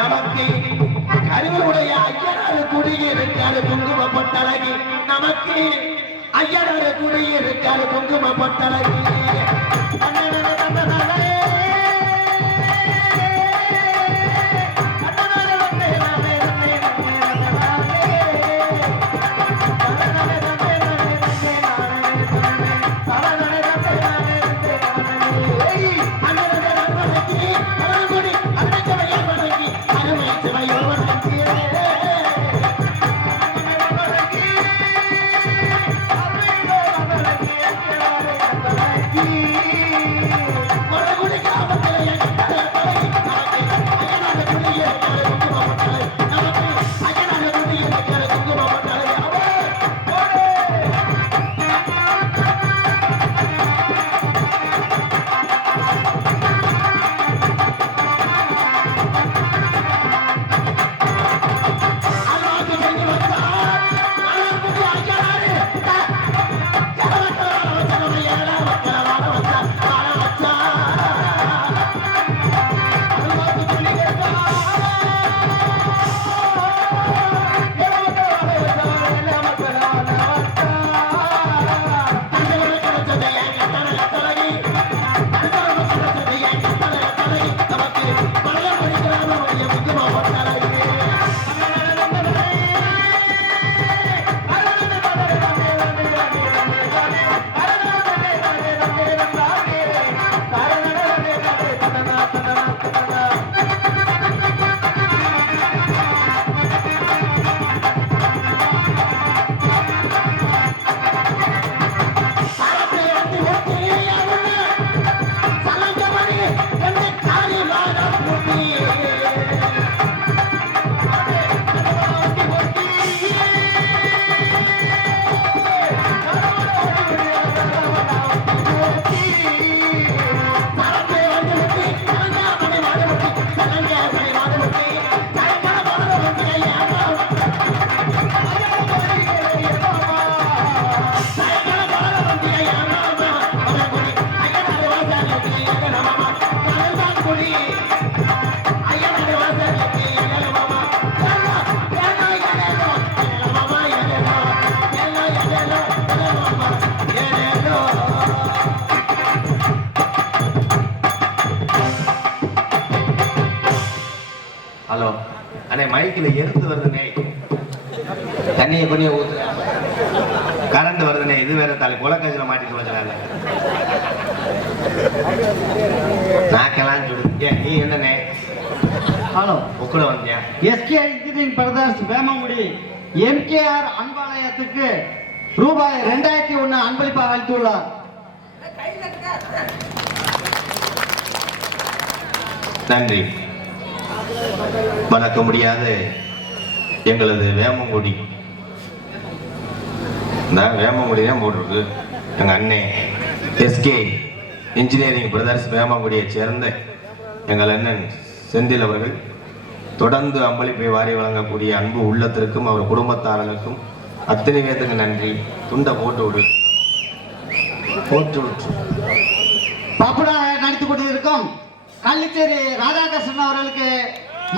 நமக்கு கருவருடைய ஐயனாறு குடியிருக்காரு குங்கும பொட்டழகி நமக்கு ஐயனாறு குடியிருக்காரு குங்கும பொட்டழகி தண்ணியை கொஞ்சம் ஊத்து கரண்ட் வருதுனே இது வேற தலை குலக்காய்ச்சல மாட்டிட்டு வச்சுனால நாக்கெல்லாம் ஏன் நீ என்னண்ணே? ஹலோ. உக்குல வந்தியா SK engineering brothers Vemangudi MKR அன்பாலயத்துக்கு ரூபாய் ரெண்டாயிரத்தி ஒன்னு அன்பளிப்பாக அளித்துள்ளார். நன்றி. மறக்க முடியாத. எங்களது வேமங்குடி இந்த வேமங்குடி தான் போட்டிருக்கு. எங்கள் அண்ணே எஸ்கே இன்ஜினியரிங் பிரதர்ஸ் வேமங்குடியை சேர்ந்த எங்கள் அண்ணன் செந்தில் அவர்கள் தொடர்ந்து அம்பளிப்பை வாரி வழங்கக்கூடிய அன்பு உள்ளத்திற்கும் அவர் குடும்பத்தாரர்களுக்கும் அத்தனை பேத்துக்கு நன்றி. துண்டை போட்டு விடு. போட்டு விட்டு. பப்புடாக கொண்டு கொண்டிருக்கும் கள்ளிச்சேரி ராதாகிருஷ்ணன் அவர்களுக்கு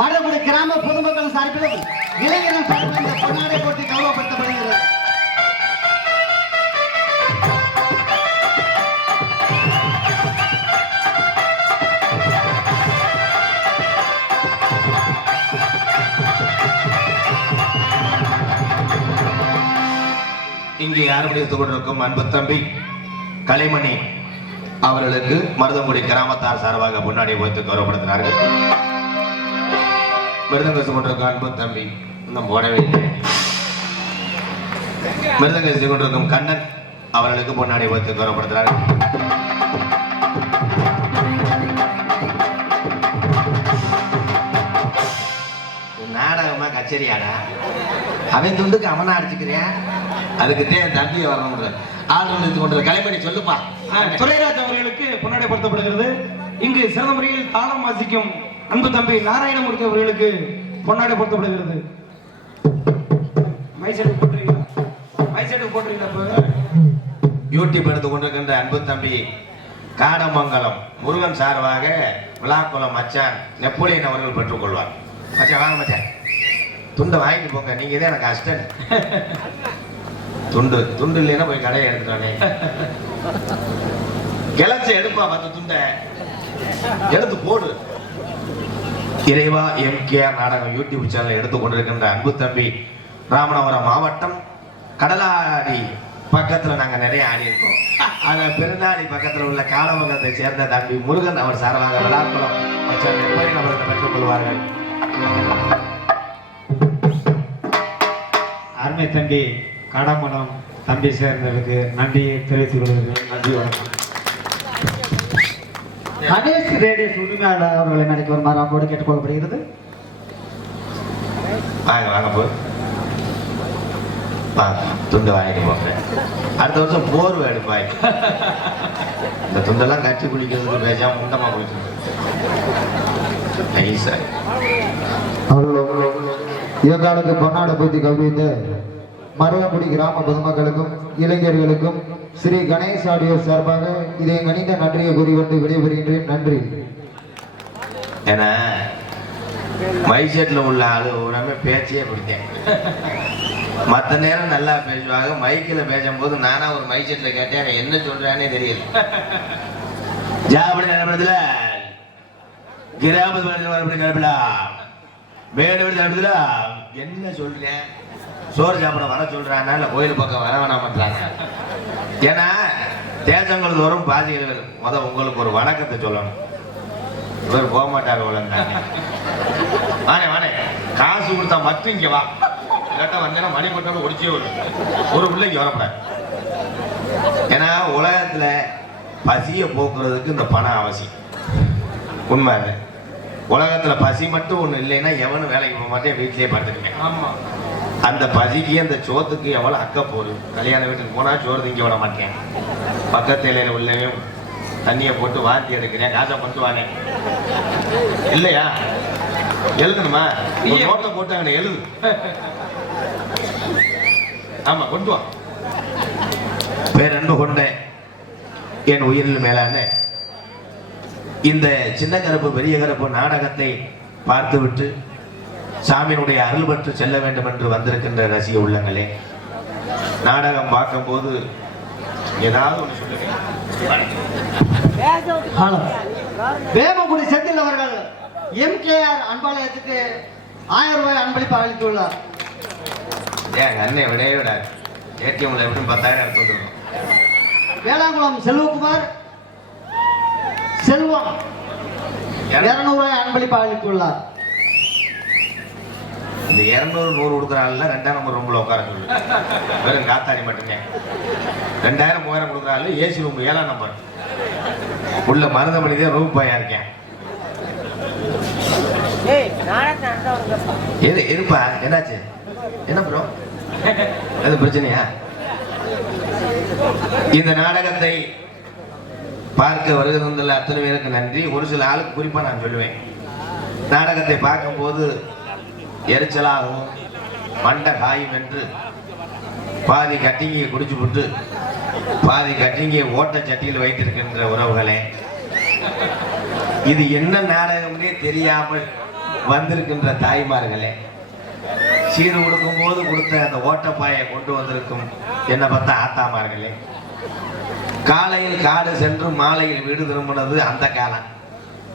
மடகுடி கிராம பொதுமக்கள் சார்பிலும் இளைஞர்கள் சார்பில் இந்த பொன்னாடை போட்டி கௌரவப்படுத்தப்படுகிறது. இங்கே ஆரம்பித்துக் கொண்டிருக்கும் அன்பு தம்பி கலைமணி அவர்களுக்கு மருதங்குடி கிராமத்தார் சார்பாக முன்னாடி வைத்து கௌரவப்படுத்தினார்கள். மிருதங்க கொண்டிருக்கும் அன்பு தம்பி இன்னும் போடவே இல்லை. மிருதங்க கொண்டிருக்கும் கண்ணன் அவர்களுக்கு முன்னாடி வைத்து கௌரவப்படுத்தினார்கள். நாடகமா கச்சேரியாடா? அவன் துண்டுக்கு அவனா அடிச்சுக்கிறியா? அதுக்கு தேன் தம்பியை வரணும்ன்ற. ஆள் வந்து கொண்டு கலைமணி சொல்லுப்பா. துரைராஜ் அவர்களுக்கு பொன்னாடைப்படுத்தப்படுகிறது. இங்கு சிறந்த முறையில் தாளம் வாசிக்கும் அன்பு தம்பி நாராயணமூர்த்தி அவர்களுக்கு பொன்னாடைப்படுத்தப்படுகிறது. மைசெட்டு போட்டுறீங்களா? மைசெட்டு போட்டுறீங்களா யூடியூப் எடுத்து கொண்டிருக்கின்ற அன்பு தம்பி காடமங்கலம் முருகன் சார்பாக விழாக்குளம் மச்சான் நெப்போலியன் அவர்கள் பெற்றுக்கொள்வார். மச்சான் வாங்க மச்சான். துண்டை வாங்கிட்டு போங்க. நீங்க தான் எனக்கு அஸ்டன் துண்டு துண்டு இல்லைன்னா போய் கடையை எடுத்துட்டானே கிளச்ச எடுப்பா பத்து துண்டை. எடுத்து போடு. இறைவா எம்கேஆர் நாடகம் யூடியூப் சேனல் எடுத்து கொண்டிருக்கின்ற அன்பு தம்பி ராமநாதபுரம் மாவட்டம் கடலாடி பக்கத்துல நாங்க நிறைய ஆடியிருக்கோம் அந்த பெருநாடி பக்கத்துல உள்ள காலமங்கலத்தை சேர்ந்த தம்பி முருகன் அவர் சார்பாக விழாக்குளம் மச்சான் பெற்றுக் கொள்வார்கள். அருமை தம்பி கடமணம் தம்பி சேர்ந்ததுக்கு நன்றியை தெரிவித்துக் கொள்கிறேன். நன்றி வணக்கம். கணேஷ் ரேடியஸ் உரிமையாளர் அவர்களை நடிக்க வருமாறு அன்போடு கேட்டுக்கொள்ளப்படுகிறது வாங்க வாங்க போ. வாங்க துண்டு வாங்கிட்டு போங்க அடுத்த வருஷம் போர்வை எடுப்பாய் இந்த துண்டெல்லாம் கட்டி குளிக்கிறதுக்கு பேசாம முண்டமா குளிக்கிறது இவர்களுக்கு பொன்னாட பூத்தி கௌரவித்த மருவங்குடி கிராம பொதுமக்களுக்கும் இளைஞர்களுக்கும் ஸ்ரீ கணேஷ் ஆடியோ சார்பாக இதை கணித நன்றியை கூறிக்கொண்டு விடைபெறுகின்றேன். நன்றி. ஏன்னா மைசெட்ல உள்ள ஆளு உடனே பேச்சையே பிடித்தேன் மற்ற நேரம் நல்லா பேசுவாங்க. மைக்கில் பேசும்போது நானா ஒரு மைசெட்ல கேட்டேன் என்ன சொல்றானே தெரியல. ஜாபடி நிலப்படத்துல கிராமத்து வரப்படி நிலப்படா மேடு நிலப்படத்துல என்ன சொல்றேன்? சோறு சாப்பிட வர சொல்றாங்க இல்லை கோயில் பக்கம் வர வேணாமன்றாங்க. ஏன்னா தேசங்கள் தோறும் பாதிகள் முத உங்களுக்கு ஒரு வணக்கத்தை சொல்லணும். இவர் போக மாட்டார் உலந்தாங்க வானே வானே காசு கொடுத்தா மட்டும் இங்கே வா. இல்லாட்டா வந்தேன்னா மணி மட்டும் ஒடிச்சே வரும் ஒரு பிள்ளைக்கு வரப்படாது ஏன்னா உலகத்துல பசியை போக்குறதுக்கு இந்த பணம் அவசியம். உண்மை உலகத்தில் உலகத்துல பசி மட்டும் ஒண்ணு இல்லைன்னா எவனும் வேலைக்கு போக மாட்டேன் வீட்லேயே பார்த்துருக்கேன் ஆமா. அந்த பசிக்கு அந்த சோத்துக்கு எவ்வளவு அக்க போகுது? கல்யாண வீட்டுக்கு போனா சோறு திங்க விட மாட்டேன். பக்கத்து இலையில உள்ளவே தண்ணியை போட்டு வாந்தி எடுக்கிறேன். காசை கொண்டு வானே இல்லையா? எழுதணுமா? ஒரு நோட்டை போட்டு அங்கே எழுது. ஆமா கொண்டு வா. பேரன்பு கொண்ட என் உயிரில் மேலான இந்த சின்ன கருப்பு பெரிய கருப்பு நாடகத்தை பார்த்துவிட்டு சாமியினுடைய அருள் பெற்று செல்ல வேண்டும் என்று வந்திருக்கின்ற ரசிக உள்ளங்களே நாடகம் பார்க்கும்போது ஏதாவது ஒன்று சொல்லுங்க. வேமங்குடி செந்தில் அவர்கள் எம்கேஆர் அன்பாலயத்துக்கு ஆயிரம் ரூபாய் அன்பளிப்பு அளித்துள்ளார். ஏன் எங்க அண்ணன் விடையே விடாது ஏடிஎம்ல எப்படியும் பத்தாயிரம் எடுத்து வந்துருக்கோம் வேளாங்குளம் செல்வகுமார் செல்வம் இருநூறு ரூபாய் அன்பளிப்பு அளித்துள்ளார். இந்த இரநூறு நூறு கொடுக்குற ஆள்ல ரெண்டாம் நம்பர் ரூம்ல உட்கார சொல்லு. வெறும் காத்தாடி மட்டுமே. ரெண்டாயிரம் மூவாயிரம் கொடுக்குற ஆளு ஏசி ரூம் ஏழாம் நம்பர் உள்ள மருதமணி தான் ரூம் பையா இருக்கேன். எது இருப்பா என்னாச்சு? என்ன ப்ரோ எது பிரச்சனையா? இந்த நாடகத்தை பார்க்க வருகிறதுல அத்தனை பேருக்கு நன்றி. ஒரு சில ஆளுக்கு குறிப்பா நான் சொல்லுவேன். நாடகத்தை பார்க்கும்போது எரிச்சலாகவும் மண்டை காயும் என்று பாதி கட்டிங்கியை குடிச்சு விட்டு பாதி கட்டிங்கியை ஓட்ட சட்டியில் வைத்திருக்கின்ற உறவுகளே இது என்ன நாடகம்னே தெரியாமல் வந்திருக்கின்ற தாய்மார்களே. சீர் கொடுக்கும் போது கொடுத்த அந்த ஓட்டப்பாயை கொண்டு வந்திருக்கும் என்னை பார்த்தா ஆத்தாமார்களே. காலையில் காடு சென்று மாலையில் வீடு திரும்பினது அந்த காலம்.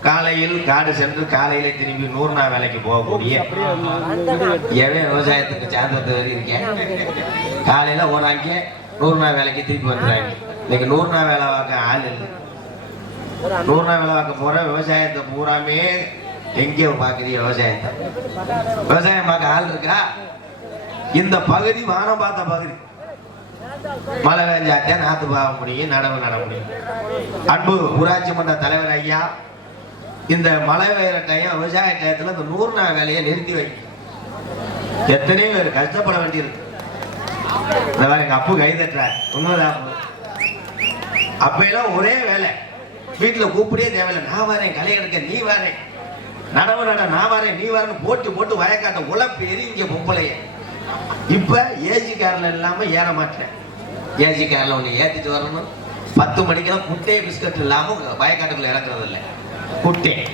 காலையில் காடு சென்று காலையிலே திரும்பி நூறு நாள் வேலைக்கு போகக்கூடிய எவன் விவசாயத்துக்கு சார்ந்தது வரை இருக்கேன்? காலையில போனாங்க நூறு நாள் வேலைக்கு திருப்பி வந்துடுறாங்க. இன்னைக்கு நூறு நாள் வேலை பார்க்க ஆள் இல்லை. நூறு நாள் வேலை பார்க்க போற விவசாயத்தை பூராமே எங்கே பார்க்குறீங்க விவசாயத்தை? விவசாயம் பார்க்க ஆள் இருக்கா? இந்த பகுதி வானம் பார்த்த பகுதி. மழை வேஞ்சாத்தே நாத்து பார்க்க முடியும் நடவு நட முடியும். அன்பு ஊராட்சி மன்ற தலைவர் ஐயா இந்த மழை பெய்கிற டயம் விவசாய டயத்துல இந்த நூறு நாள் வேலையை நிறுத்தி வைக்கணும் எத்தனையோ பேர் கஷ்டப்பட வேண்டியிருக்கு. இந்த மாதிரி எங்க அப்பு கை தட்டுறார். உண்மைதான். அப்பெல்லாம் ஒரே வேலை. வீட்டுல கூப்பிடே தேவையில்லை. நான் வரேன் களை எடுக்க நீ வரேன். நடவு நட நான் வரேன் நீ வரேன்னு போட்டு போட்டு வயக்காட்ட உழப்பு எரிங்க பொம்பளைய. இப்ப ஏசி கார்ல இல்லாம ஏற மாட்டேன். ஏசி ஒன்று ஒண்ணு ஏத்திட்டு வரணும். பத்து மணிக்கெல்லாம் குட்டே பிஸ்கட் இல்லாம வயக்காட்டுக்குள்ள இறக்குறது இல்லை குட்டே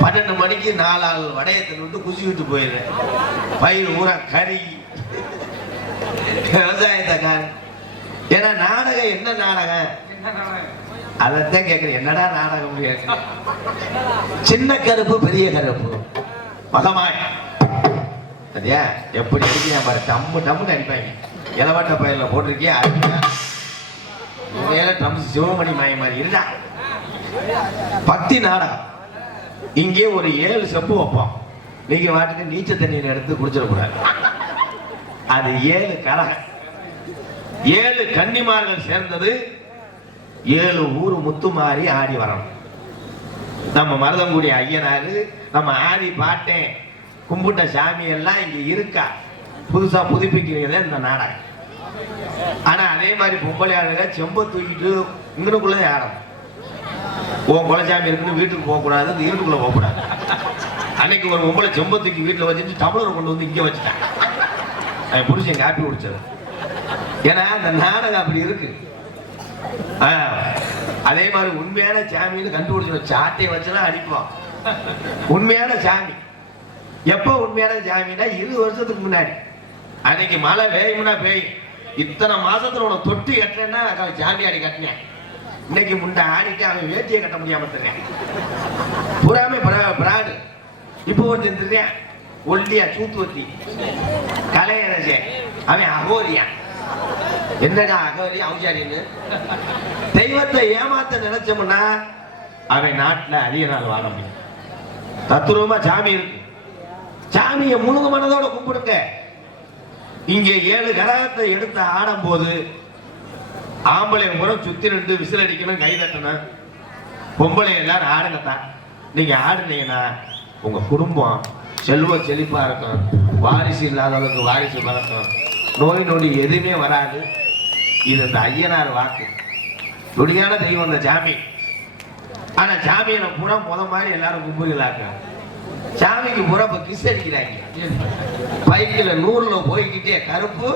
பன்னெண்டு மணிக்கு நாலு ஆள் வடையத்தை விட்டு குசி விட்டு போயிடுறேன். பயிர் ஊரா கறி. விவசாயத்தக்காரன். ஏன்னா நாடகம் என்ன நாடகம்? அதைத்தான் கேட்குறேன் என்னடா நாடகம் சின்ன கருப்பு பெரிய கருப்பு. மகமாய். சரியா? எப்படி அடிக்கிறேன் பாரு. டம்மு டம்முன்னு அடிப்பாங்க. இளவட்ட பயிரில் போட்டிருக்கியா? அருமையா உண்மையில ட்ரம்ஸ் சிவமணி மாய மாதிரி. இருடா. பக்தி நாடகம் இங்கே ஒரு ஏழு செப்பு வைப்போம் நீங்க வாட்டுக்கு நீச்சல் தண்ணீர் எடுத்து குடிச்சிடக்கூடாது. அது ஏழு கரகம் ஏழு கன்னிமார்கள் சேர்ந்தது ஏழு ஊர் முத்து மாறி ஆடி வரணும். நம்ம மருதங்குடி ஐயனாரு நம்ம ஆதி பாட்டேன் கும்பிட்ட சாமி எல்லாம் இங்க இருக்கா? புதுசா புதுப்பிக்கிறதே இந்த நாடகம். ஆனா அதே மாதிரி பொம்பளை ஆளுங்க செம்ப தூக்கிட்டு இங்கனுக்குள்ள ஆடணும். உன் குலச்சாமி இருக்குன்னு வீட்டுக்கு போகக்கூடாது இந்த இருட்டுக்குள்ள போகக்கூடாது. அன்னைக்கு ஒரு பொம்பளை செம்பத்துக்கு வீட்டில் வச்சுட்டு டபுளர் கொண்டு வந்து இங்கே வச்சுட்டான். என் புருஷன் காப்பி குடிச்சது. ஏன்னா அந்த நாடகம் அப்படி இருக்கு. அதே மாதிரி உண்மையான சாமின்னு கண்டுபிடிச்சிடும் சாட்டை வச்சுதான் அடிப்போம் உண்மையான சாமி. எப்போ உண்மையான சாமின்னா இருபது வருஷத்துக்கு முன்னாடி. அன்னைக்கு மழை பெய்யும்னா பெய்யும். இத்தனை மாசத்துல உன தொட்டி கட்டுறேன்னா அவன் சாமி கட்டினேன். இன்னைக்கு முண்டை ஆடிட்டு அவன் வேட்டியை கட்ட முடியாம தெரியும் புறாமே பிராடு இப்போ ஒருத்தன் தெரியும் ஒல்லியா சூத்துவத்தி கலையரசே அவன் அகோரியா. என்னடா அகோரி அவசாரின்னு தெய்வத்தை ஏமாத்த நினைச்சோம்னா அவன் நாட்டுல அதிக நாள் வாழ முடியும். தத்துரூபமா சாமி இருக்கு. சாமியை முழுங்க மனதோட கும்பிடுங்க. இங்கே ஏழு கரகத்தை எடுத்து ஆடும் போது ஆம்பளை முறை சுத்தி நின்று விசில் அடிக்கணும் கை தட்டணும். பொம்பளை எல்லாரும் ஆடுங்கத்தான் நீங்க ஆடுனீங்கன்னா உங்க குடும்பம் செல்வ செழிப்பா இருக்கும். வாரிசு இல்லாதவங்களுக்கு வாரிசு வளர்க்கும் நோய் நொடி எதுவுமே வராது. இது இந்த ஐயனார் வாக்கு. நொடியான தெய்வம் இந்த ஜாமி ஆனா சாமியை பூரா முத மாதிரி எல்லாரும் கும்புகளாக்க சாமிக்கு பூரா இப்ப கிஸ் அடிக்கிறாங்க. பைக்கில் நூறுல போய்கிட்டே கருப்பு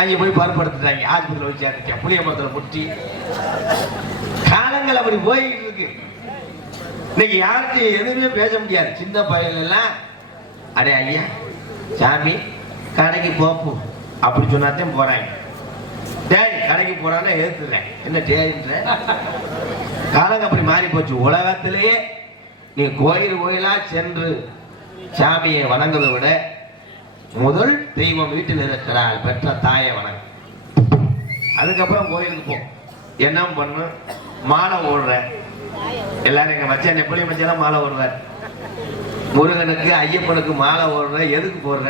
அங்கே போய் பருப்படுத்துட்டாங்க. ஆஸ்பத்திரியில் வச்சு அடிச்சா புளிய மரத்தில் முட்டி. காலங்கள் அப்படி போயிட்டு இருக்கு. இன்னைக்கு யாருக்கும் எதுவுமே பேச முடியாது. சின்ன பையன் எல்லாம் அடே ஐயா சாமி கடைக்கு போப்போம் அப்படி சொன்னாத்தையும் போறாங்க. டேய் கடைக்கு போறான்னா ஏத்துறேன். என்ன டேன்ற காலங்க அப்படி மாறி போச்சு. உலகத்திலேயே நீ கோயில் கோயிலா சென்று சாமியை வணங்குவதை விட முதல் தெய்வம் வீட்டில் இருக்கிறாள் பெற்ற தாயை வணங்கு. அதுக்கப்புறம் கோயிலுக்கு போ. என்ன பண்ணு? மாலை ஓடுற. எல்லாரும் எங்க மச்சான் எப்படி மச்சான் மாலை ஓடுவார் முருகனுக்கு ஐயப்பனுக்கு மாலை ஓடுற. எதுக்கு போடுற?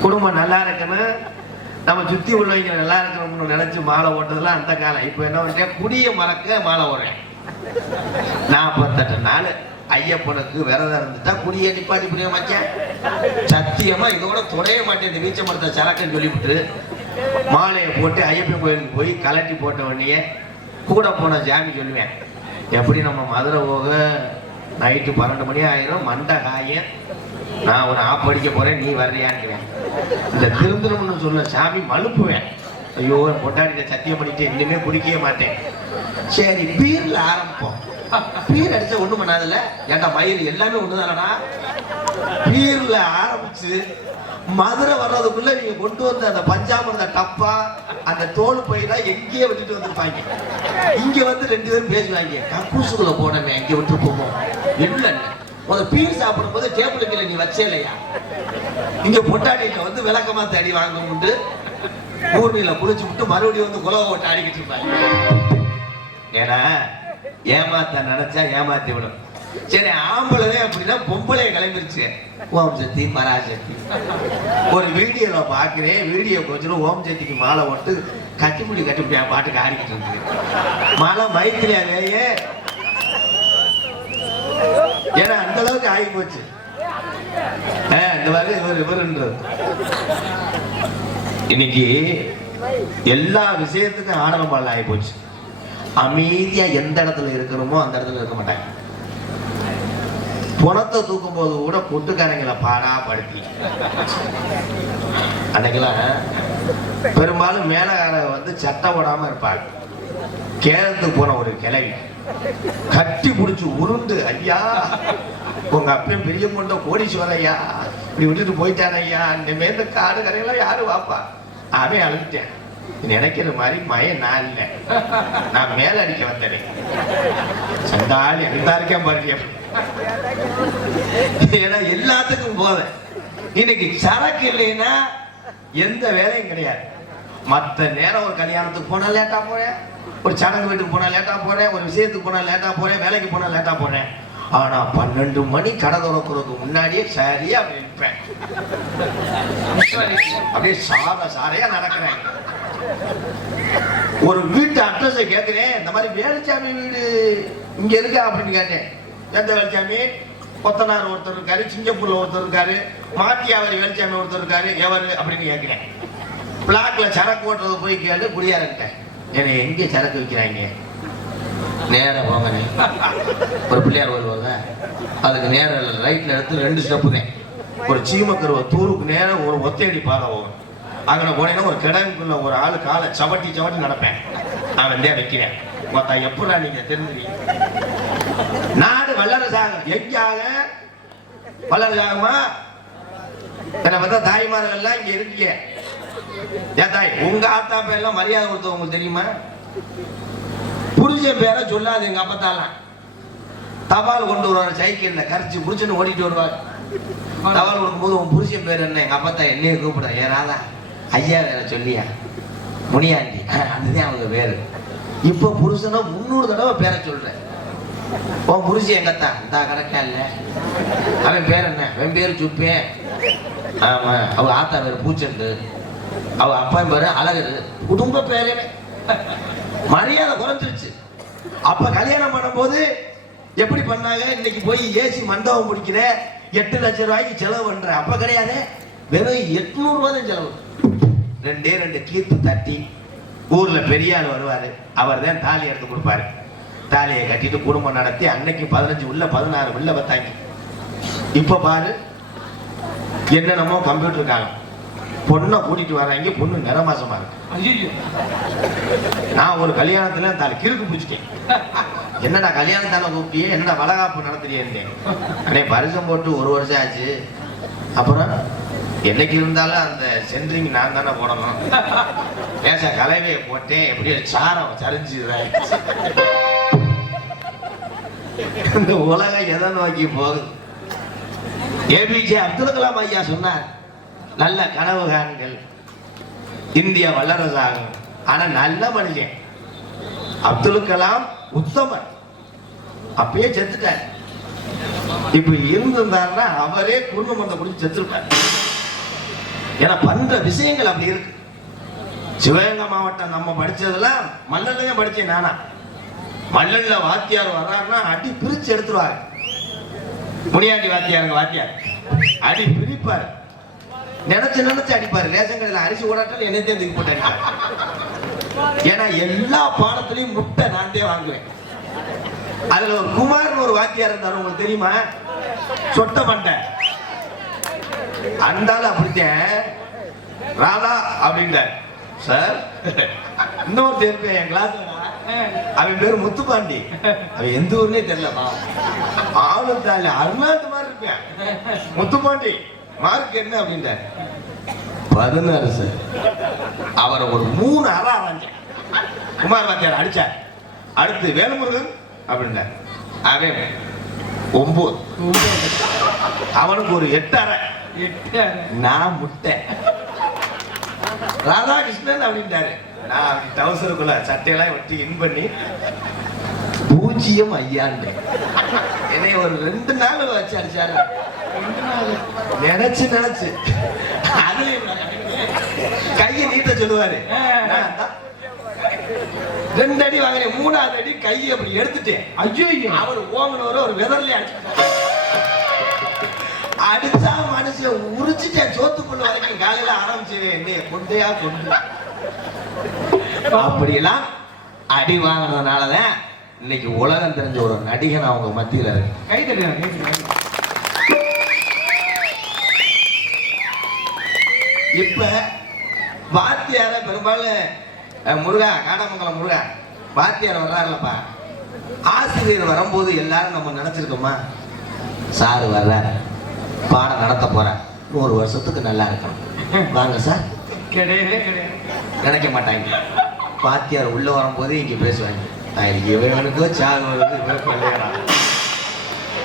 குடும்பம் நல்லா இருக்கணும். நம்ம சுத்தி உள்ளவங்க நல்லா இருக்கணும்னு நினைச்சு மாலை ஓட்டுறதுலாம் அந்த காலம். இப்போ என்ன பண்றேன் குடிய மறக்க மாலை ஓடுறேன். நாற்பத்தெட்டு நாள். ஐயப்பனுக்கு விரதம் இருந்துட்டா குடிய நிப்பாட்டி புரிய மச்சான்? சத்தியமா இதோட தொடைய மாட்டேன். இந்த வீச்ச மரத்தை சரக்குன்னு சொல்லிவிட்டு மாலையை போட்டு ஐயப்பன் கோயிலுக்கு போய் கலட்டி போட்ட உடனே கூட போன ஜாமி சொல்லுவேன் எப்படி நம்ம மதுரை போக? நைட்டு பன்னெண்டு மணி ஆயிரும். மண்டை காயம் நான் ஒரு ஆப் அடிக்க போறேன். நீ வர்றியான்னு இந்த திருந்தணும்னு சொல்ல சாமி மழுப்புவேன். ஐயோ பொட்டாடிட்ட சத்தியம் பண்ணிட்டு இனிமே குடிக்கவே மாட்டேன். சரி பீர்ல ஆரம்பிப்போம். பீர் அடிச்சா ஒண்ணும் பண்ணாதுல்ல. ஏன்டா மயிர் எல்லாமே ஒண்ணுதானடா? பீர்ல ஆரம்பிச்சு மதுரை வர்றதுக்குள்ள நீங்க கொண்டு வந்த அந்த பஞ்சாமிரத டப்பா அந்த தோல் பையெல்லாம் எங்கேயே விட்டுட்டு வந்திருப்பாங்க. இங்க வந்து ரெண்டு பேரும் பேசுவாங்க கக்கூசுக்குள்ள போனமே இங்க விட்டு போவோம் இல்ல பீர் சாப்பிடும் போது டேபிள் கீழே நீ வச்சே இல்லையா? இங்க பொட்டாட்டிட்ட வந்து விளக்கமா தேடி வாங்க ஊர்னில குளிச்சு விட்டு மறுபடியும் வந்து குலவை ஓட்டு அடிக்கிட்டு இருப்பாங்க. ஏன்னா ஏமாத்த நினைச்சா ஏமாத்தி விடும். சரி ஆம்பளை அப்படின்னா பொம்பளை கிளம்பிருச்சு ஓம் சக்தி பராசக்தி. ஒரு வீடியோல பாக்குறேன் வீடியோ கொஞ்சம் ஓம் சக்திக்கு மாலை போட்டு கட்டிப்பிடி கட்டிப்பிடி பாட்டுக்கு ஆடிக்கிட்டு இருக்கு மாலை மைத்திரியாவே ஏன்னா அந்த அளவுக்கு ஆகி போச்சு. இந்த மாதிரி இவர் இவர் இன்னைக்கு எல்லா விஷயத்துக்கும் ஆடலம் ஆகி போச்சு. அமைதியா எந்த இடத்துல இருக்கணுமோ அந்த இடத்துல இருக்க மாட்டாங்க. புணத்தை தூக்கும் போது கூட பொட்டுக்காரங்களை பாடா படுத்தி. அன்னைக்கெல்லாம் பெரும்பாலும் மேலகார வந்து சட்டை போடாம இருப்பாங்க கேரளத்துக்கு போன ஒரு கிளவி கட்டி பிடிச்சி உருண்டு ஐயா உங்க அப்பயும் பெரிய முண்ட கோடீஸ்வர ஐயா இப்படி விட்டுட்டு போயிட்டான ஐயா இந்த மேல காடு கரையெல்லாம் யாரு வாப்பா? அவன் அழுதுட்டேன். நினைக்கிற மாதிரி மயம் நான் இல்லை. நான் மேல அடிக்க வந்தேன். சண்டாளி அந்த இருக்கேன் பாருங்க. ஏன்னா எல்லாத்துக்கும் போதேன் இன்னைக்கு சரக்கு இல்லைன்னா எந்த வேலையும் கிடையாது. மத்த நேரம் ஒரு கல்யாணத்துக்கு போனா லேட்டா போறேன். ஒரு சடங்கு வீட்டுக்கு போனா லேட்டா போறேன். ஒரு விஷயத்துக்கு போனா லேட்டா போறேன். வேலைக்கு போனா லேட்டா போறேன். ஆனா பன்னெண்டு மணி கடை திறக்கிறதுக்கு முன்னாடியே சரியா நிற்பேன். அப்படியே சார சாரையா நடக்கிறேன். ஒரு வீட்டு அட்ரஸை கேட்கிறேன் இந்த மாதிரி வேலுச்சாமி வீடு இங்க இருக்கா அப்படின்னு கேட்டேன். எந்த வேலுச்சாமி? கொத்தனார் ஒருத்தர் இருக்காரு சிங்கப்பூர்ல ஒருத்தர் இருக்காரு மாட்டியாவரி வேலுச்சாமி ஒருத்தர் இருக்காரு எவரு அப்படின்னு கேட்கிறேன் பிளாக்ல சரக்கு ஓட்டுறது போய் கேட்டு குடியாரன்ட்டேன் என்னை எங்க சரக்கு விற்கிறாங்க நேராக போங்கண்ணே ஒரு பிள்ளையார் வருவாங்க. அதுக்கு நேரம் ரைட்ல எடுத்து ரெண்டு ஸ்டெப்பு ஒரு சீமக்கருவ தூருக்கு நேரம் ஒரு ஒத்தையடி பாதை போகணும் அங்கே போனேன்னா ஒரு கிடங்குக்குள்ள ஒரு ஆள் காலை சவட்டி சவட்டி நடப்பேன். நான் வந்தே வைக்கிறேன். மொத்தா எப்படா நீங்க தெரிஞ்சுறீங்க நாடு வல்லரசாகும் எங்காக வல்லரசாகுமா என்னை பார்த்தா தாய்மார்கள்லாம் இங்க இருக்கீங்க. ஏன் தாய் உங்க ஆத்தா பேர்லாம் மரியாதை கொடுத்தவங்க உங்களுக்கு தெரியுமா? புரிஞ்ச பேரை சொல்லாது எங்க அப்பத்தாலாம். தபால் கொண்டு வருவாங்க சைக்கிள்ல கரைச்சி புருஷன் ஓடிட்டு வருவாங்க தபால் கொடுக்கும்போது உன் புருஷன் பேர் என்ன? எங்க அப்பத்தா என்னைய கூப்பிட ஏறாதான் ஐயா வேற சொல்லியா? முனியாண்டி. அதுதான் அவங்க பேரு. இப்போ புருஷனை முன்னூறு தடவை பேரை சொல்றேன். உன் புருஷன் எங்கத்தான்? இந்தா கரெக்டா இல்ல? அவன் பேர் என்ன? அவன் பேர் சுப்பேன் ஆமா அவ ஆத்தா பேர் பூச்செண்டு. அவ அப்பா பேரு அழகரு. குடும்ப பேரே. மரியாதை குறைஞ்சிருச்சு. அப்ப கல்யாணம் பண்ணும்போது எப்படி பண்ணாங்க? இன்னைக்கு போய் ஏசி மண்டபம் முடிக்கிற எட்டு லட்சம் ரூபாய்க்கு செலவு பண்ற. அப்ப கிடையாது? வெறும் எட்நூறு ரூபாய் தான் செலவு. ரெண்டே ரெண்டு கீர்த்து தட்டி ஊர்ல பெரிய ஆள் வருவாரு. அவர் தான் தாலி எடுத்து கொடுப்பாரு. தாலியை கட்டிட்டு குடும்பம் நடத்தி அன்னைக்கு பதினஞ்சு உள்ள பதினாறு உள்ள பத்தாங்க இப்ப பாரு என்னென்னமோ கம்ப்யூட்டர் காலம் பொண்ணை கூட்டிட்டு வர்றாங்க பொண்ணு நிறமாசமா இருக்கு. நான் ஒரு கல்யாணத்துல தாலி கிறுக்கு பிடிச்சிட்டேன். என்னடா கல்யாணம் தானே கூப்பிட்டியே என்னடா வளகாப்பு நடத்துறியேன் அண்ணே பரிசம் போட்டு ஒரு வருஷம் ஆச்சு. அப்புறம்? என்னைக்கு இருந்தாலும் அந்த சென்ட்ரிங் நான் தானே போடணும். ஏச கலவையை போட்டேன் எப்படியோ சாரம் சரிஞ்சுறேன் இந்த உலகம் எதை நோக்கி போகுது? ஏபிஜே அப்துல் கலாம் ஐயா சொன்னார் நல்ல கனவு காண்கள் இந்திய வல்லரசாகும். ஆனா நல்ல மனுஷன் அப்துல் கலாம் உத்தமன் அப்பயே செத்துட்டார். இப்ப இருந்திருந்தாருன்னா அவரே குடும்பம் மந்த குடிச்சு செத்துருப்பார். ஏன்னா பண்ற விஷயங்கள் அப்படி இருக்கு. சிவகங்கை மாவட்டம் நம்ம படிச்சதெல்லாம் மல்லல்ல படிச்சேன் நானா. மல்லல்ல வாத்தியார் வர்றாருன்னா அடி பிரிச்சு எடுத்துருவாரு. முனியாண்டி வாத்தியாருங்க வாத்தியார். அடி பிரிப்பாரு. நினைச்சு நினைச்சு அடிப்பாரு. ரேஷன் கடையில் அரிசி ஓடாட்டம் என்னத்தையும் தூக்கி போட்டு ஏன்னா எல்லா பாடத்திலையும் முட்டை நான் தான் வாங்குவேன். அதுல ஒரு குமார்னு ஒரு வாத்தியார் இருந்தாரு. உங்களுக்கு தெரியுமா? சொட்ட மண்டை அந்த ஆளு அப்படித்தான். ராதா அப்படின்ட்டார் சார் இன்னொரு தெரிப்பேன் என் கிளாஸ் அவன் பேர் முத்துப்பாண்டி. அவன் எந்த ஊர்னே தெரியலமா ஆளும் தாலி அருணாத்து மாதிரி இருப்பேன். முத்துப்பாண்டி மார்க் என்ன அப்படின்ட்டார் பதினாறு சார் அவரை ஒரு மூணு அற அரைஞ்சேன் குமார் வாத்தியார் அடிச்சார். அடுத்து வேலுமுருகன் அப்படின்ட்டார் அவன் ஒன்பது அவனுக்கு ஒரு எட்டு அறை நான் முட்டை ராதாகிருஷ்ணன் அப்படின்ட்டாரு. நான் அப்படி டவுசருக்குள்ள சட்டையெல்லாம் வெட்டி இன் பண்ணி பூஜ்ஜியம் ஐயாண்டு என்னை ஒரு ரெண்டு நாள் வச்சு அடிச்சாரு. நினைச்சு நினைச்சு. அதுலயும் கையை நீட்ட சொல்லுவாரு. ரெண்டு அடி வாங்கினேன். மூணாவது அடி கையை அப்படி எடுத்துட்டேன். ஐயோ அவர் ஓமனவர் ஒரு விதர்ல அடிச்சு அடிச்சா மனுஷன் உரிச்சுட்டேன் சோத்துக்குள்ள வரைக்கும் காலையில ஆரம்பிச்சிருவேன் என்னைய கொண்டையா கொண்டு அப்படியெல்லாம் அடி வாங்கினதுனாலதான் இன்னைக்கு உலகம் தெரிஞ்ச ஒரு நடிகன் அவங்க மத்தியில இருக்கு. கை தட்டுங்க கை தட்டுங்க. இப்ப வாத்தியார பெரும்பாலும் முருகா காடாமங்கலம் முருகா வாத்தியார் வர்றாருலப்பா. ஆசிரியர் வரும்போது எல்லாரும் நம்ம நினைச்சிருக்கோமா? சார் வர்றார். பாடம் நடத்த போறார் நூறு வருஷத்துக்கு நல்லா இருக்கணும். வாங்க சார். கிடையவே கிடையாது நினைக்க மாட்டாங்க. பாத்தியார் உள்ள வரும்போது இங்க பேசுவாங்க. நான் இவனுக்கு சாகு வருது கல்யாணம்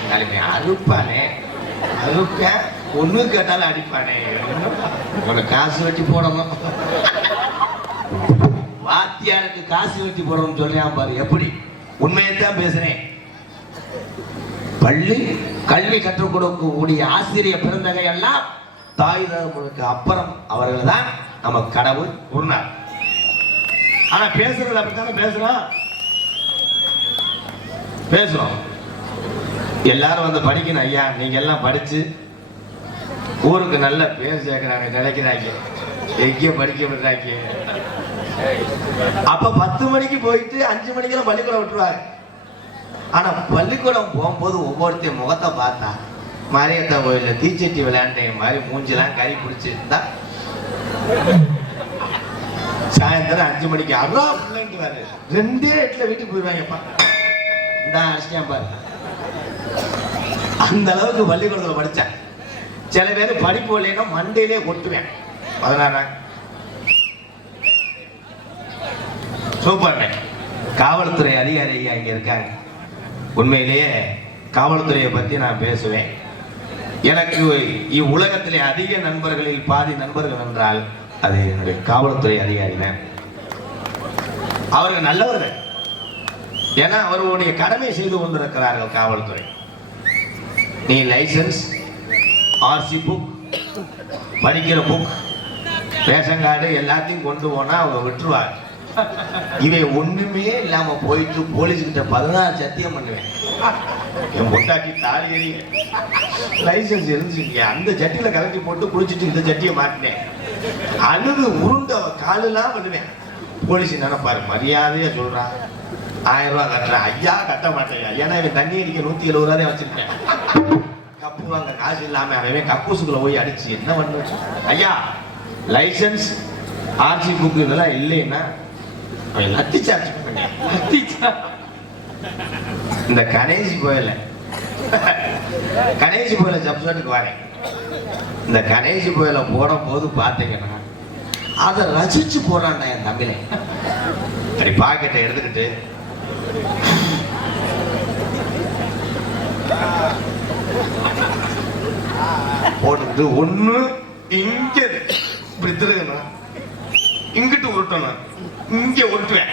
நாளைக்கு அறுப்பானே. அறுப்பேன் ஒண்ணு கேட்டாலும் அடிப்பானே. உனக்கு காசு வெட்டி போடணும். வாத்தியாருக்கு காசு வெட்டி போடணும்னு சொல்றான் பாரு. எப்படி? உண்மையைத்தான் பேசுறேன். பள்ளி கல்வி கற்றுக் கொடுக்கக்கூடிய ஆசிரியர் பிறந்தகை எல்லாம் தாய் தகவலுக்கு அப்புறம் அவர்கள் தான் நம்ம கடவுள் உருனார் ஆனா பேசுறது அப்படித்தானே பேசுறோம்? பேசுறோம். எல்லாரும் வந்து படிக்கணும் ஐயா நீங்க எல்லாம் படிச்சு ஊருக்கு நல்ல பேர் சேர்க்கிறாங்க நினைக்கிறாங்க எங்கேயோ படிக்க விடுறாங்க. அப்ப பத்து மணிக்கு போயிட்டு அஞ்சு மணிக்கெல்லாம் பள்ளிக்கூடம் விட்டுருவாங்க ஆனால் பள்ளிக்கூடம் போகும்போது ஒவ்வொருத்தையும் முகத்தை பார்த்தா மாரியத்தா கோயிலில் தீச்சட்டி விளையாண்டேன் மாதிரி மூஞ்சிலாம் கறி பிடிச்சிருந்தா சாயந்தரம் அஞ்சு மணிக்கு அவ்வளோ பிள்ளைங்க ரெண்டே எட்டில் வீட்டுக்கு போயிடுவாங்கப்பா இந்த அடிச்சிட்டேன் பாரு. அந்த அளவுக்கு பள்ளிக்கூடத்தில் படித்தேன் சில பேர் படிப்பு இல்லைன்னா மண்டையிலே கொட்டுவேன். பதினாறாம் சூப்பர் காவல்துறை அதிகாரி அங்கே இருக்காங்க. உண்மையிலேயே காவல்துறையை பத்தி நான் பேசுவேன். எனக்கு இவ்வுலகத்திலே அதிக நண்பர்களில் பாதி நண்பர்கள் என்றால் அது என்னுடைய காவல்துறை அதிகாரி தான். அவர்கள் நல்லவர்கள். ஏன்னா அவர்களுடைய கடமை செய்து கொண்டிருக்கிறார்கள் காவல்துறை. நீ லைசன்ஸ் ஆர்சி புக் படிக்கிற புக் ரேஷன் கார்டு எல்லாத்தையும் கொண்டு போனா அவங்க விட்டுருவாங்க. இவன் ஒண்ணுமே இல்லாம போயிட்டு போலீஸ் கிட்ட பதினாறு சத்தியம் பண்ணுவேன். என் பொட்டாக்கி தாலி எறிய. லைசன்ஸ் இருந்துச்சுங்க. அந்த ஜட்டியில கலட்டி போட்டு குளிச்சுட்டு இந்த ஜட்டியை மாட்டினேன். அழுது உருண்ட காலெல்லாம் பண்ணுவேன். போலீஸ் நினைப்பாரு மரியாதையா சொல்றான் ஆயிரம் ரூபாய் கட்டுறேன் ஐயா கட்ட மாட்டேன் ஏன்னா இவன் தண்ணி அடிக்க நூத்தி எழுபது ரூபாய் வச்சிருக்கேன். கப்பு வாங்க காசு இல்லாம அவன் கக்கூசுக்குள்ள போய் அடிச்சு என்ன பண்ண ஐயா லைசன்ஸ் ஆர்சி புக் இதெல்லாம் இல்லைன்னா அவன் லத்தி சார்ஜ் பண்ணேன் இந்த கணேசி கோயில கணேசி கோயில ஜப்சட்டுக்கு வரேன். இந்த கணேசி கோயில போடும் போது பார்த்தீங்கன்னா அதை ரசிச்சு போறான்டா என் தம்பிலே அப்படி பாக்கெட்டை எடுத்துக்கிட்டு. போட்டுக்கிட்டு ஒன்று இங்கே இப்படி திருகணும் இங்கிட்டு உருட்டணும் இங்க உருட்டுவேன்.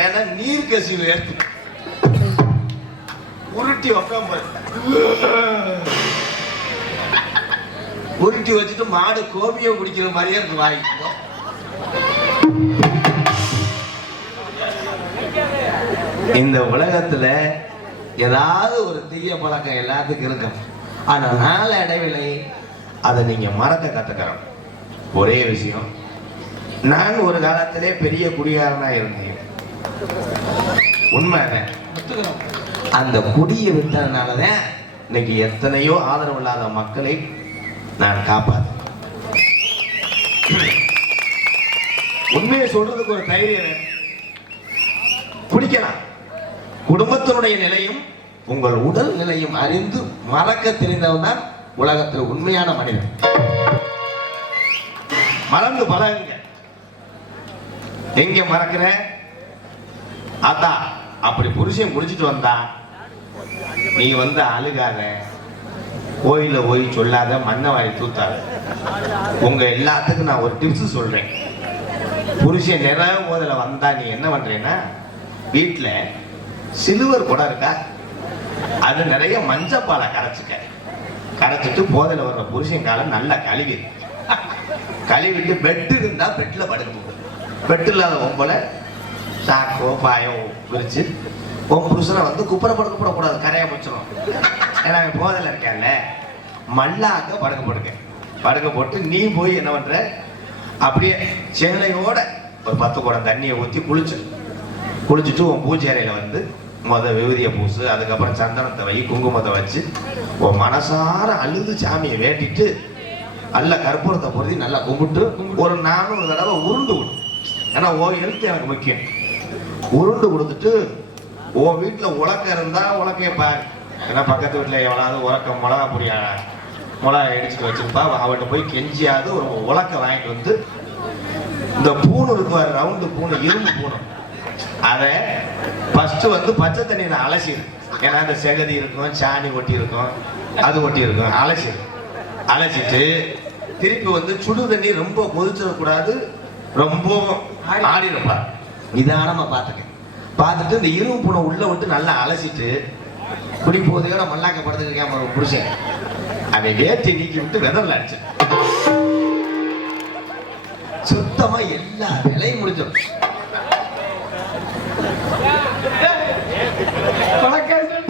ஏன்னா நீர் கசிவு ஏற்படும் உருட்டி வைப்பேன் உருட்டி வச்சுட்டு மாடு கோபியை பிடிக்கிற மாதிரியே இருக்கு வாய். இந்த உலகத்துல ஏதாவது ஒரு தீய பழக்கம் எல்லாத்துக்கும் இருக்கும். ஆனா நாள இடைவிலை அதை நீங்க மறக்க கத்துக்கிறோம். ஒரே விஷயம் நான் ஒரு காலத்திலே பெரிய குடிகாரனா இருந்தேன். உண்மை அந்த குடியை விட்டதுனாலதான் இன்னைக்கு எத்தனையோ ஆதரவு இல்லாத மக்களை நான் காப்பாத்து உண்மையை சொல்றதுக்கு ஒரு தைரியம் குடிக்கலாம். குடும்பத்தினுடைய நிலையும் உங்கள் உடல் நிலையும் அறிந்து மறக்க தெரிந்தவன் தான் உலகத்தில் உண்மையான மனிதன். மறந்து பழகுங்க. எங்க மறக்கிறேன் அதான் அப்படி புருஷன் முடிச்சிட்டு வந்தா நீ வந்து அழுகாத. கோயில போய் சொல்லாத மண்ணை வாரி தூத்தாத. உங்க எல்லாத்துக்கும் நான் ஒரு டிப்ஸ் சொல்றேன். புருஷன் நிறைய போதில் வந்தா நீ என்ன பண்றேன்னா வீட்டுல சிலுவர் குடம் இருக்கா? அது நிறைய மஞ்சப்பாலை கரைச்சிக்க. கரைச்சிட்டு போதையில வர்ற புருஷன் காலம் நல்லா கழுவி. கழுவிட்டு பெட்டு இருந்தா பெட்டில் படுக்க பெட்டு பெட் இல்லாத ஒம்பளை சாக்கோ பாயோ விரிச்சு உன் புருஷனை வந்து குப்புற படுக்க போடக்கூடாது கரையை முடிச்சிடும் ஏன்னா அவன் போதில் இருக்கேன்ல. மல்லாக்க படுக்க படுக்க படுக்க போட்டு நீ போய் என்ன பண்ற? அப்படியே சேலையோட ஒரு பத்து குடம் தண்ணியை ஊற்றி குளிச்சு. குளிச்சுட்டு உன் பூஜை அறையில் வந்து முத விபூதியை பூசு அதுக்கப்புறம் சந்தனத்தை வை குங்குமத்தை வச்சு உன் மனசார அழுது சாமியை வேண்டிட்டு நல்ல கற்பூரத்தை பொருத்தி நல்லா கும்பிட்டு ஒரு நானூறு தடவை உருண்டு விடும் ஏன்னா ஓ எழுத்து எனக்கு முக்கியம். உருண்டு கொடுத்துட்டு ஓ வீட்டில் உலக்க இருந்தா உலக்கைய பாரு. ஏன்னா பக்கத்து வீட்டில் எவனாவது உலக்க மிளகா பொடியா மிளகா இடிச்சுட்டு வச்சிருப்பா. அவர்கிட்ட போய் கெஞ்சியாவது ஒரு உலக்க வாங்கிட்டு வந்து இந்த பூணு இருக்கு ரவுண்டு பூணு இரும்பு பூணு அதை ஃபர்ஸ்ட் வந்து பச்சை தண்ணியில் அலசிடு ஏன்னா அந்த செகதி இருக்கும் சாணி ஒட்டி இருக்கும் அது ஒட்டி இருக்கும் அலசிடு அலசிட்டு திருப்பி வந்து சுடு தண்ணி ரொம்ப கொதிச்சிடக்கூடாது ரொம்ப ஆடிடப்பா நிதானமா பார்த்துக்க. பார்த்துட்டு இந்த இரும்பு பூனை உள்ள விட்டு நல்லா அலசிட்டு குடி போதையோட மல்லாக்க படுத்துருக்கேன் ஒரு புருஷன். அவன் வேட்டி நீக்கி விட்டு வெதர்ல அடிச்சு. சுத்தமா எல்லா வேலையும் முடிஞ்சோம்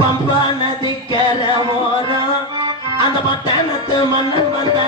பம்பா நதிக்கர ஓரம். அந்த பட்டணத்து மன்னன் வந்த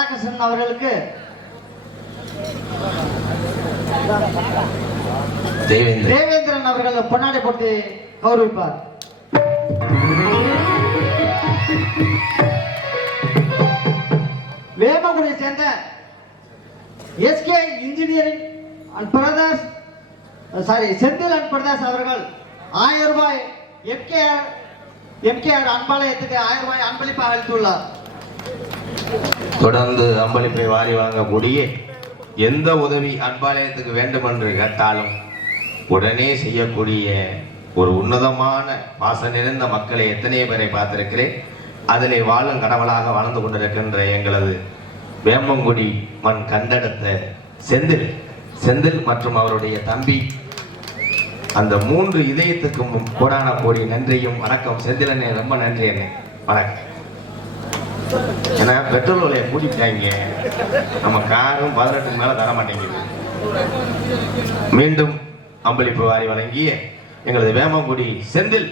ராதாகிருஷ்ணன் அவர்களுக்கு. தேவேந்திர தேவேந்திரன் அவர்கள் பொன்னாடை போட்டு கௌரவிப்பார். வேமகுடியை சேர்ந்த SK engineering and brothers sorry Senthil and brothers அவர்கள் ஆயிரம் ரூபாய் எம்கேஆர் எம்கேஆர் அன்பாலயத்துக்கு ஆயிரம் ரூபாய் அன்பளிப்பாக அளித்துள்ளார். தொடர்ந்து அம்பளிப்பை வாரி வழங்கக்கூடிய எந்த உதவி அன்பாலயத்துக்கு வேண்டும் என்று கேட்டாலும் உடனே செய்யக்கூடிய ஒரு உன்னதமான பாச நிறைந்த மக்களை எத்தனை பேரை பார்த்திருக்கிறேன்? அதிலே வாழும் கடவுளாக வாழ்ந்து கொண்டிருக்கின்ற எங்களது வேம்பங்குடி மண் கண்டெடுத்த செந்தில் செந்தில் மற்றும் அவருடைய தம்பி. அந்த மூன்று இதயத்துக்கும் கோடான கோடி நன்றியும் வணக்கம். செந்திலண்ணே ரொம்ப நன்றி அண்ணே. வணக்கம். ஏன்னா பெட்ரோல் விலையை கூட்டிட்டாங்க நம்ம காரும் பதினெட்டுக்கு மேல தர மாட்டேங்குது மீண்டும் அம்பளிப்பு வாரி வழங்கிய எங்களது வேமங்குடி செந்தில்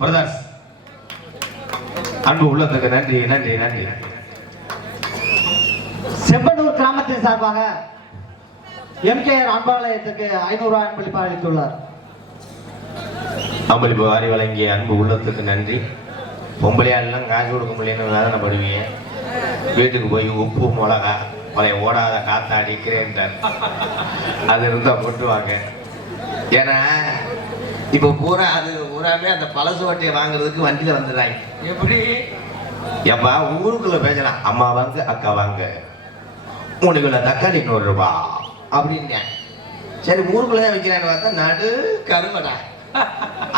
பிரதர்ஸ் அன்பு உள்ளத்துக்கு நன்றி நன்றி நன்றி. செம்பனூர் கிராமத்தின் சார்பாக எம்கேஆர் அன்பாலயத்துக்கு ஐநூறு ரூபாய் அன்பளிப்பாக அளித்துள்ளார். அம்பளிப்பு வாரி வழங்கிய அன்பு உள்ளத்துக்கு நன்றி. பொம்பளையாள்லாம் காசு கொடுக்க முடியலன்னு வேதனைப்படுவீங்க வீட்டுக்கு போய் உப்பு மிளகா பழைய ஓடாத காத்தா அடிக்கிறேன்ட்டார் அது இருந்தா போட்டுவாங்க ஏன்னா இப்போ பூரா அது பூராமே அந்த பழசு வட்டியை வாங்குறதுக்கு வண்டியில வந்துடுறாங்க. எப்படி? ஏப்பா ஊருக்குள்ள பேசலாம். அம்மா வாங்க அக்கா வாங்க. மூணு கிலோ தக்காளி நூறு ரூபா. அப்படின்னேன். சரி ஊருக்குள்ள தான் வைக்கிறான்னு பார்த்தா நடு கருமடா.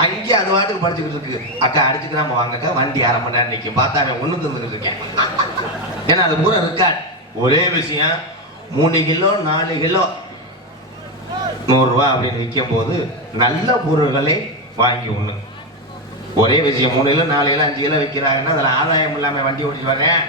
அங்கேயே அது வாட்டுக்கு படிச்சுக்கிட்டு இருக்கு. அக்கா அடிச்சுக்கிறாம வாங்கக்கா வண்டி அரை மணி நேரம் நிற்கும் பார்த்தா அவன் ஒண்ணு தந்துட்டு இருக்கேன். ஏன்னா அது பூரா இருக்காட் ஒரே விஷயம் மூணு கிலோ நாலு கிலோ நூறுரூவா அப்படின்னு விற்கும் போது நல்ல பொருள்களை வாங்கி ஒன்று ஒரே விஷயம் மூணு கிலோ நாலு கிலோ அஞ்சு கிலோ விற்கிறாங்கன்னா அதில் ஆதாயம் இல்லாமல் வண்டி ஓட்டிட்டு வரேன்.